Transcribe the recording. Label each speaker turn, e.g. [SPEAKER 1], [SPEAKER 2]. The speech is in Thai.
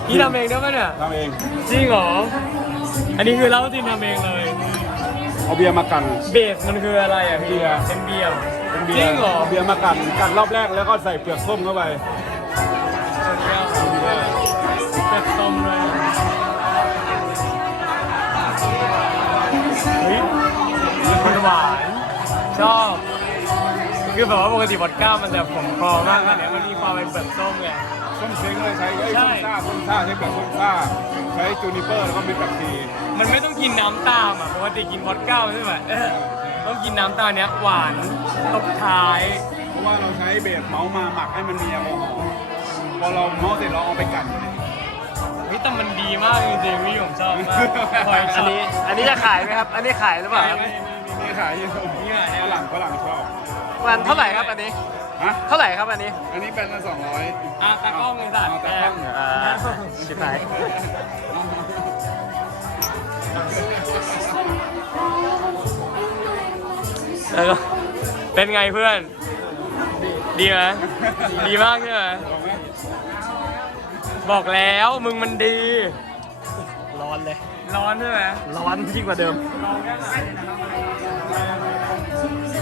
[SPEAKER 1] พี่ทำเองได้ไหมเนี่ย
[SPEAKER 2] ทำเอง
[SPEAKER 1] จริงเหรอ อันนี้คือเหล้าจริงทำเองเลย
[SPEAKER 2] เอาเบียร์มากัน
[SPEAKER 1] เบสมันคืออะไรอ่ะพี่
[SPEAKER 2] เบียร์
[SPEAKER 1] เป็นเบียร์
[SPEAKER 2] เป็น
[SPEAKER 1] จริงเหรอ
[SPEAKER 2] าเบียร์มากันรอบแรกแล้วก็ใส่เปลือกส้มเข้าไป
[SPEAKER 1] เป็ดต้มเลยเฮ้ยมันหวานชอบคือแบบว่าปกติวอดก้ามันจะขมคอมากอันเนี้ยมันมีความเป็นเปลือกส้มไง
[SPEAKER 2] ส้มเช้งเลยใช้
[SPEAKER 1] ใช่
[SPEAKER 2] ส้มซ่าใช้เปลือกส้มซ่าใช้จูนิเปอร์แล้วก็เม็ดแบบที
[SPEAKER 1] มันไม่ต้องกินน้ำตามอ่ะปกติกินวอดก้าใช่ไหมต้องกินน้ำตาลเนี้ยหวานตบท้าย
[SPEAKER 2] เพราะว่าเราใช้เบสเมาส์มาหมักให้มันมีแอลกอฮอล์พอเราเมาส์เสร็จเราเอาไปกัน
[SPEAKER 1] เฮ้ยแต่มันดีมากจริงๆพี่ผมชอบมากคอยช
[SPEAKER 3] อั
[SPEAKER 1] อน บ
[SPEAKER 3] นี้จะขายไหมครับ อันนี้ขายหรือเปล่าครับ
[SPEAKER 2] นี่ขายอยู่
[SPEAKER 1] นี่ไง
[SPEAKER 2] ฝรั่งชอบ
[SPEAKER 3] วันเท่าไหร่ครับอันนี้
[SPEAKER 2] ฮะ
[SPEAKER 3] เท่าไหร่ครับอันนี้
[SPEAKER 2] อันนี้เป็นละ200
[SPEAKER 1] ตากล้องเลยสัตว์
[SPEAKER 2] เอา
[SPEAKER 1] แก
[SPEAKER 2] ตากล้อง
[SPEAKER 3] ชิบหาย
[SPEAKER 1] แล้วก็เป็นไงเพื่อน ดีไหมดีมากใช่ไหมบอกแล้วมึงมันดี
[SPEAKER 3] ร้อนเลย
[SPEAKER 1] ร้อนใช่ไหม
[SPEAKER 3] ร้อนยิ่งกว่าเดิม
[SPEAKER 1] ร้อนแค่ไหน